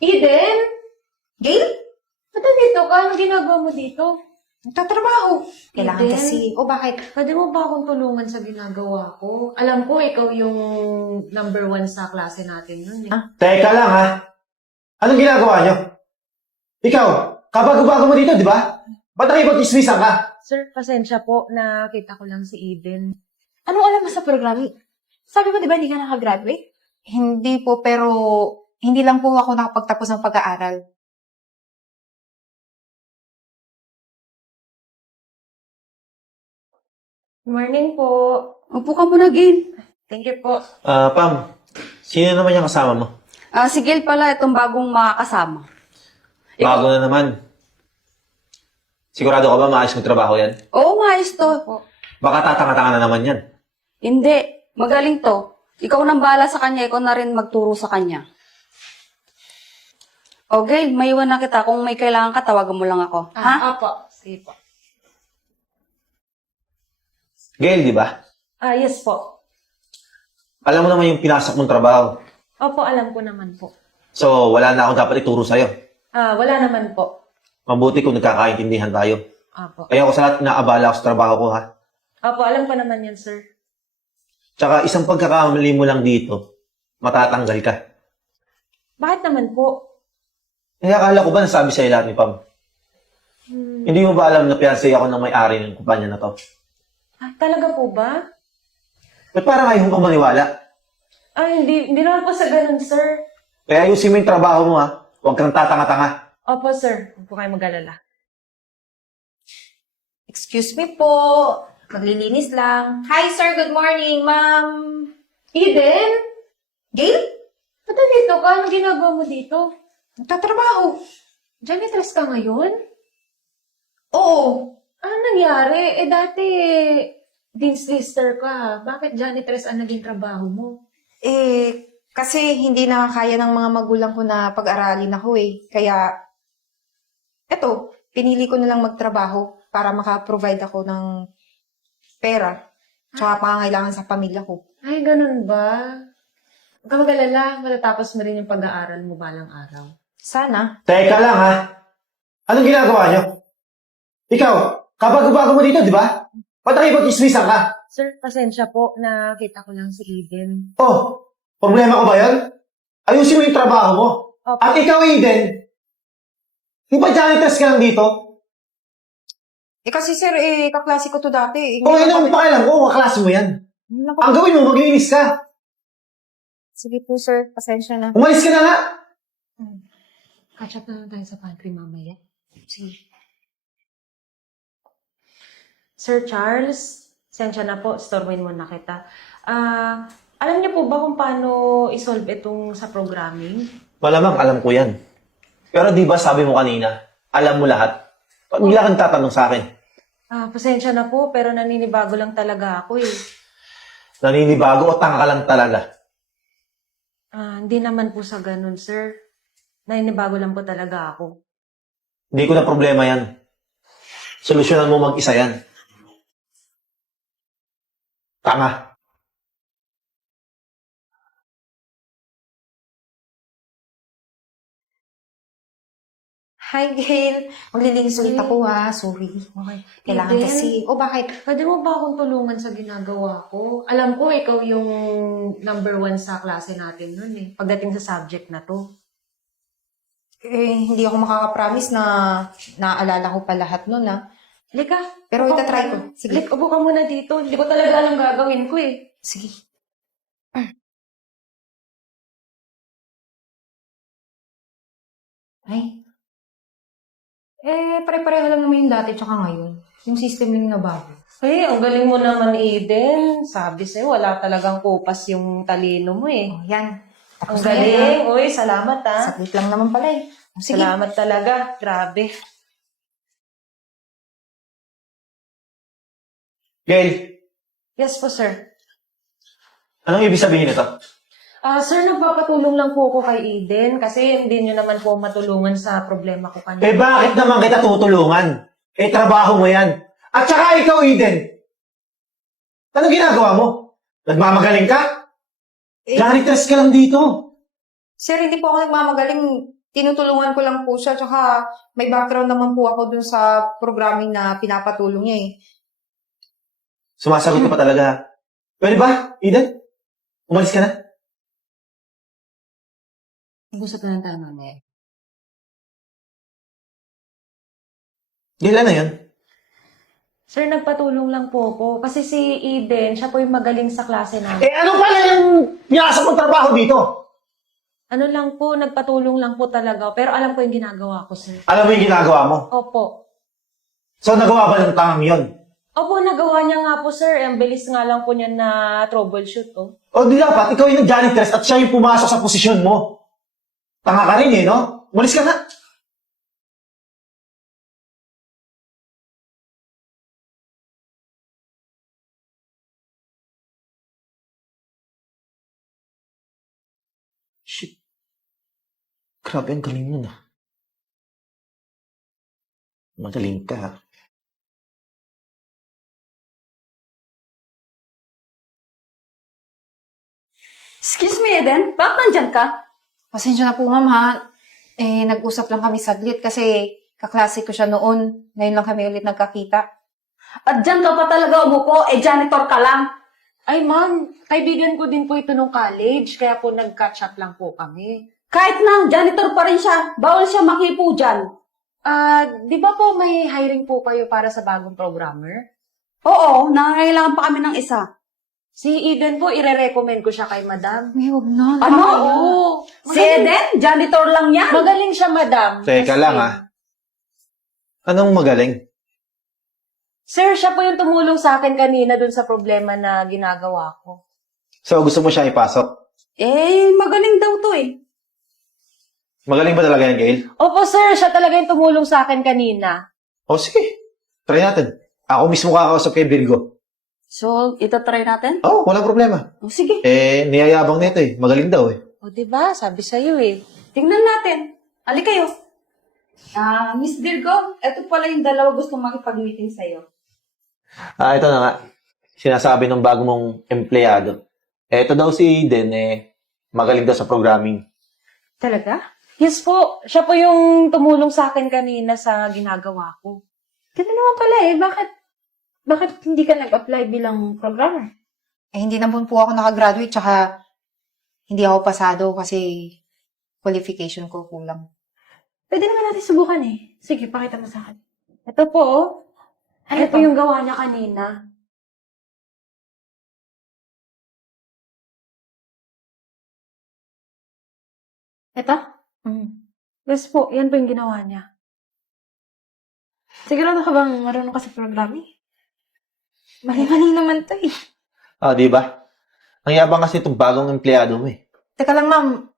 Eden? Gail? Ba't nandito ka? Anong ginagawa mo dito? Nagtatrabaho. Kailangan Eden? kasi. O bakit? Pwede mo ba akong tulungan sa ginagawa ko? Alam ko, ikaw yung number 1 sa klase natin nun eh. Teka lang ha. Anong ginagawa nyo? Ikaw, kabago-bago mo dito, di ba? Ba't nakipag-ismisan ka? Sir, pasensya po. Nakita ko lang si Eden. Anong alam mo sa program? Sabi mo, di ba, hindi ka nakagraduate? Hindi po, pero hindi lang po ako nakapagtapos ng pag-aaral. Morning po. Upo ka muna, Gail. Thank you po. Pam, sino naman yung kasama mo? Si Gail pala itong bagong makakasama. Bago na naman. Sigurado ka ba maayos magtrabaho yan? Oo, maayos to. Baka tatanga-tanga na naman yan. Hindi. Magaling to. Ikaw nang bahala sa kanya, ikaw na rin magturo sa kanya. O, Gail, may iwan na kita. Kung may kailangan ka, tawagan mo lang ako. Ha? Apo. Sige po. Gail, di ba? Yes po. Alam mo naman yung pinasok mong trabaho. Opo, alam ko naman po. So, wala na akong dapat ituro sa'yo. Wala naman po. Mabuti kung nagkakaintindihan tayo. Apo. Kaya ako sa lahat inaabala ako sa trabaho ko, ha? Opo, alam ko naman yan, sir. Tsaka isang pagkakamali mo lang dito, matatanggal ka. Bakit naman po? Kaya akala ko ba nasabi sa'yo lahat ni Pam? Hindi mo ba alam na fiancé ako ng may-ari ng kumpanya na to? Talaga po ba? Ba't parang ayaw kang maniwala? Hindi naman po sa ganun, sir. Kaya ayusin mo yung trabaho mo, ha? Huwag kang tatanga-tanga. Opo, sir. Huwag po kayo mag-alala. Excuse me po. Maglilinis lang. Hi, sir. Good morning, ma'am. Eden? Gail? Ba't nandito ka? Anong ginagawa mo dito? Nagtatrabaho. Janitress ka ngayon? Oo. Anong nangyari? Dati, Dean's Lister ka. Bakit janitress ang naging trabaho mo? Kasi hindi nakakaya ng mga magulang ko na pag-aralin ako eh. Kaya, eto, pinili ko na lang magtrabaho para maka-provide ako ng pera. Tsaka pangangailangan sa pamilya ko. Ay, ganun ba? Huwag ka mag-alala. Matatapos mo rin yung pag-aaral mo balang araw. Sana. Teka lang, ha? Anong ginagawa nyo? Ikaw, kabago-bago mo dito, di ba? Ba't nakipag-ismisan ka? Sir, pasensya po. Nakita ko lang si Eden. Oh, problema ko ba yun? Ayusin mo yung trabaho mo. Opo. At ikaw, Eden, di ba janitress ka lang dito? Kasi sir, kaklase ko to dati. Kung ano ang pakialam ko, kaklase mo yan. Ang gawin mo, maglinis ka. Sige po sir, pasensya na. Umalis ka na nga. Catch up na lang tayo sa pantry mamaya. Sige. Sir Charles, sensya na po. Stormin mo na kita. Alam niyo po ba kung paano isolve itong sa programming? Malamang alam ko yan. Pero di ba sabi mo kanina, alam mo lahat? Pag bigla kang tatanong sa akin, Pasensya na po, pero naninibago lang talaga ako eh. naninibago o tanga ka lang talaga? Hindi naman po sa ganun, sir. Naninibago lang po talaga ako. Hindi ko na problema yan. Solusyonan mo mag-isa yan. Tanga. Hi, Gail. Maglilinis ulit ako ha. Sorry. Okay. Kailangan Eden, kasi. O bakit? pwede mo ba akong tulungan sa ginagawa ko? Alam ko, ikaw yung number 1 sa klase natin nun eh. Pagdating sa subject na to. Hindi ako makakapromise na naaalala ko pa lahat nun ha. Lika. Pero upo itatry ka ko. muna. Sige. Lik, upo ka muna dito. Hindi ko talaga alam gagawin ko eh. Sige. Ay. Pare-pareho lang naman yung dati tsaka ngayon. Yung system lang na bago. Ang galing mo naman, Eden. Sabi sa'yo, wala talagang kupas yung talino mo eh. Yan. Ang Tapos na yan, galing. Uy, salamat ha. ah. Saglit lang naman pala eh. Sige. Salamat talaga. Grabe. Gail, Yes po, sir. anong ibig sabihin nito? Sir, nagpapatulong lang po ako kay Eden kasi hindi nyo naman po matulungan sa problema ko kanina. Bakit naman kita tutulungan? Trabaho mo yan. At saka ikaw, Eden. Anong ginagawa mo? Nagmamagaling ka? Janitress ka lang dito. Sir, hindi po ako nagmamagaling. tinutulungan ko lang po siya. Tsaka may background naman po ako dun sa programming na pinapatulong niya eh. Sumasagot ka pa talaga. Pwede ba, Eden? Umalis ka na? Mag-usap na lang tayo mamaya. Kailan na yun? Sir, nagpatulong lang po ako. Kasi si Eden, siya po yung magaling sa klase namin. Eh, ano pala yung pinasok mong trabaho dito? Ano lang po, nagpatulong lang po talaga. Pero alam ko yung ginagawa ko, sir. Alam mo yung ginagawa mo? Opo. So, nagawa ba ng tangang yun? Opo, nagawa niya nga po, sir. Ang bilis nga lang po niya na troubleshoot, oh. O di dapat, ikaw yung janitress at siya yung pumasok sa posisyon mo. Tanga ka rin eh, no? Umalis ka na. Shit. Grabe, ang galing nun ah. Magaling ka ha. Excuse me, Eden. Bakit nandyan ka? Pasensya na po, ma'am, ha? Eh, nag-usap lang kami saglit kasi kaklase ko siya noon. Ngayon lang kami ulit nagkakita. At dyan ka pa talaga umupo, janitor ka lang. Ay, ma'am, kaibigan ko din po ito nung college. Kaya po nag-catch up lang po kami. Kahit na, janitor pa rin siya. Bawal siya makipo dyan. Di ba po may hiring po kayo para sa bagong programmer? Oo, nangangailangan pa kami ng isa. Si Eden po, ire-recommend ko siya kay madam. Ay, huwag na. Ano? Oo. Si Eden, janitor lang yan. Magaling siya, madam. Teka lang ah. Anong magaling? Sir, siya po yung tumulong sa akin kanina dun sa problema na ginagawa ko. So, gusto mo siyang ipasok? Magaling daw to eh. Magaling ba talaga yan, Gail? Opo, sir. Siya talaga yung tumulong sa akin kanina. O sige, try natin. Ako mismo kakausap kay Virgo. So, itatry natin? Oo, walang problema. O, sige. Niyayabang nito eh. Magaling daw eh. O, diba? Sabi sa'yo eh. Tingnan natin. Ali kayo. Miss Virgo, eto pala yung dalawa gusto makipag-meeting sa'yo. Ito na nga. Sinasabi ng bago mong empleyado. Ito daw si Eden magaling daw sa programming. Talaga? Yes po. Siya po yung tumulong sa akin kanina sa ginagawa ko. Ganda naman pala eh. Bakit hindi ka nag-apply bilang programmer? Eh, hindi naman po ako nakagraduate, tsaka hindi ako pasado kasi qualification ko kulang. Pwede naman natin subukan eh. Sige, pakita mo sa akin. Ito po, oh. Ano Ito to? yung gawa niya kanina. Ito? Yes po, yan po yung ginawa niya. Sigurado ka bang marunong ka sa programming? Mali-mali naman to eh. Di ba? Ang yabang kasi itong bagong empleyado mo eh. Teka lang, ma'am.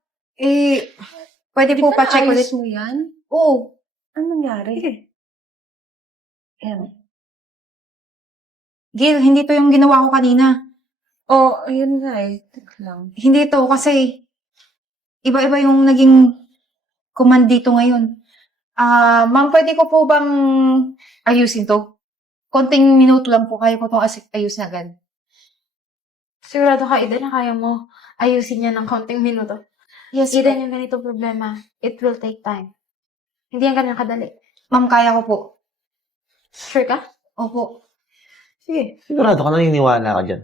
Pwede po pa-check ulit. mo yan? Oo. Ano nangyari? Sige. Yan. Gil, hindi to yung ginawa ko kanina. Oh, ayun nga eh. Teka lang. Hindi to kasi iba-iba yung naging command dito ngayon. Ma'am, pwede ko po bang ayusin to? Konting minuto lang po, kaya ko itong ayusin agad. Sigurado ka, Eden, na kaya mo ayusin niya ng konting minuto. Yes, Eden, yung ganitong problema, it will take time. Hindi yan ganyan kadali. ma'am, kaya ko po. Sure ka? Opo. Sige. Sigurado ka naniniwala ka dyan.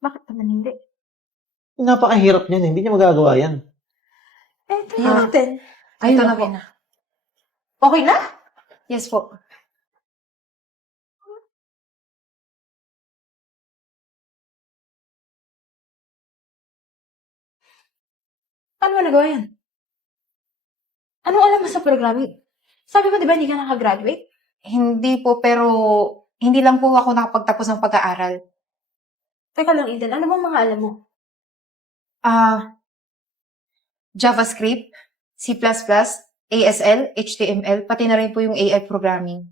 Bakit naman hindi? Napakahirap niyan eh. Hindi niya magagawa yan. Tingnan natin. Ito Ayun, na okay po. na. Okay na? Yes po. Paano mo nagawa yan? Anong alam mo sa programming? Sabi mo, di ba, hindi ka nakagraduate? Hindi po, pero hindi lang po ako nakapagtapos ng pag-aaral. Teka lang, Eden, ano bang mga alam mo? JavaScript, C++, ASL, HTML, pati na rin po yung AI programming.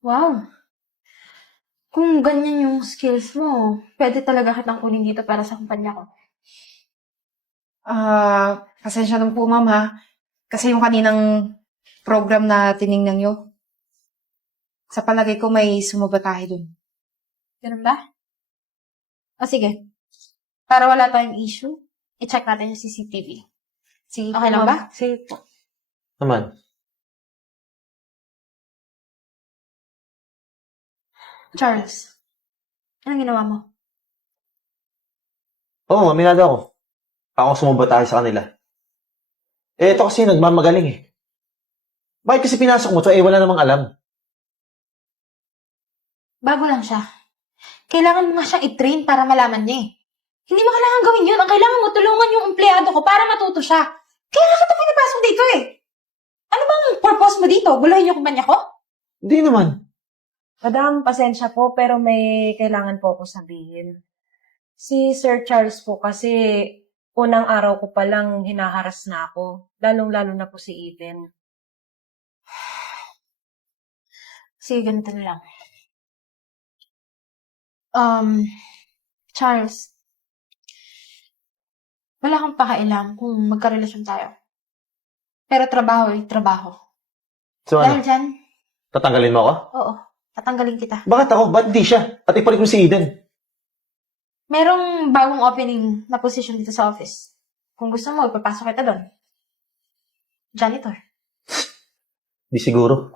Wow. Kung ganyan yung skills mo, pwede talaga kitang kunin dito para sa kumpanya ko. Pasensya lang po, ma'am, ha? Kasi yung kaninang program na tiningnan nyo, sa palagay ko may sumabatahe dun. Ganun ba? O sige. Para wala tayong issue, i-check natin yung CCTV. Sige Okay lang ma'am. ba? Sige po. Naman. Charles, anong ginawa mo? Oo, aminado ako. Ako sumubata sa kanila. Eh, ito kasi nagmamagaling eh. Bakit kasi pinasok mo to? Eh, wala namang alam. Bago lang siya. Kailangan mo nga siyang i-train para malaman niya eh. Hindi mo kailangan gawin yun. Ang kailangan mo, tulungan yung empleyado ko para matuto siya. Kaya nga kita pinapasok dito eh. Ano bang purpose mo dito? Guluhin yung kumpanya ko? Hindi naman. Madam, pasensya po, pero may kailangan po ako sabihin. Si Sir Charles po kasi unang araw ko palang hinaharas na ako. Lalong-lalo na po si Eden. Sige, ganito na lang. Charles, wala kang pakailam kung magkarelasyon tayo. Pero trabaho ay trabaho. So Dahil ano? dyan, Tatanggalin mo ako? oo, tatanggalin kita. Bakit ako? Ba't di siya? At ipalit mo si Eden. Merong bagong opening na position dito sa office. Kung gusto mo, ipapasok kita doon. Janitor. Di siguro.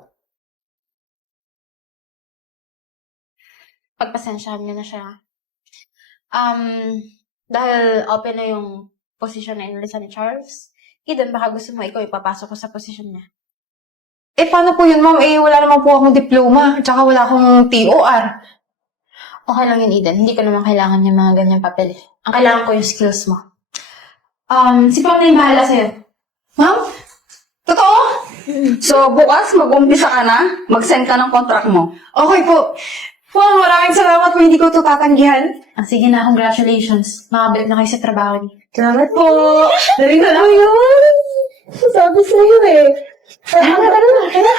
Pagpasensyahan niyo na siya. Dahil open na yung position na inalisan ni Charles, Eden, baka gusto mo ikaw ipapasok ko sa position niya. Eh, paano po yun, ma'am? Eh, wala naman po akong diploma. Tsaka wala akong TOR. Okay lang yun, Eden. Hindi ko naman kailangan yung mga ganyang papel. Ang kailangan ko yung skills mo. Si Pam na yung bahala sa'yo. Ma'am? Totoo? So, bukas mag-umpisa ka na, mag-send ka ng contract mo. Okay po. Ma'am, maraming salamat po. Hindi ko ito tatanggihan. Sige na, congratulations. Makabalik na kayo sa trabaho niyo. Salamat po. Daling na lang yun. Sabi sa'yo eh. Tara na.